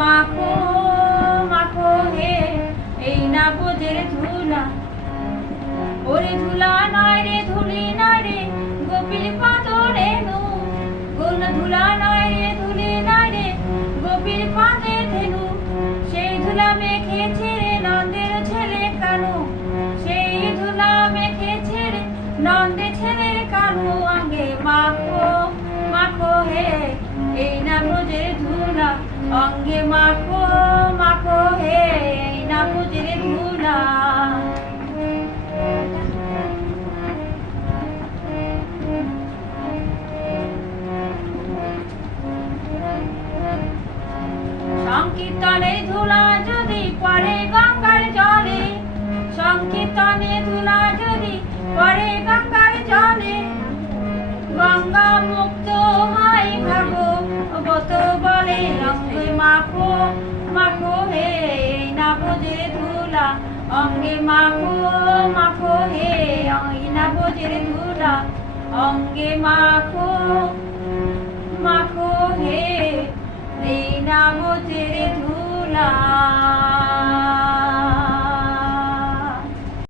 মাখো মাখো হে এই নাবজের ধুলা। ওরে ধুলা নয় রে ধুলি নয় রে গোপীর পাদরে নু। গোল ধুলা নয় রে ধুলি নয় রে গোপীর পাদে ধেনু। সেই ধুলা মেখেছে রে নন্দের ছেলে কানু। সেই ধুলা মেখেছে রে নন্দের ছেলের কানু। অঙ্গে মাখো মাখো হে এই নাবজের ধুলা। অঙ্গে মাখো মাখো হে এই নাবজের ধুলা। সংকীর্তনের ধুলা যদি পড়ে গঙ্গার জলে। সংকীর্তনের ধুলা যদি পড়ে গঙ্গার জলে। গঙ্গা মুক্ত হয় ভাগবত বলে। অঙ্গে মাখো মাখো হে এই নাবজের ধুলা। অঙ্গে মাখো মাখো হে এই নাবজের ধুলা। অঙ্গে মাখো মাখো হে এই নাবজের ধুলা।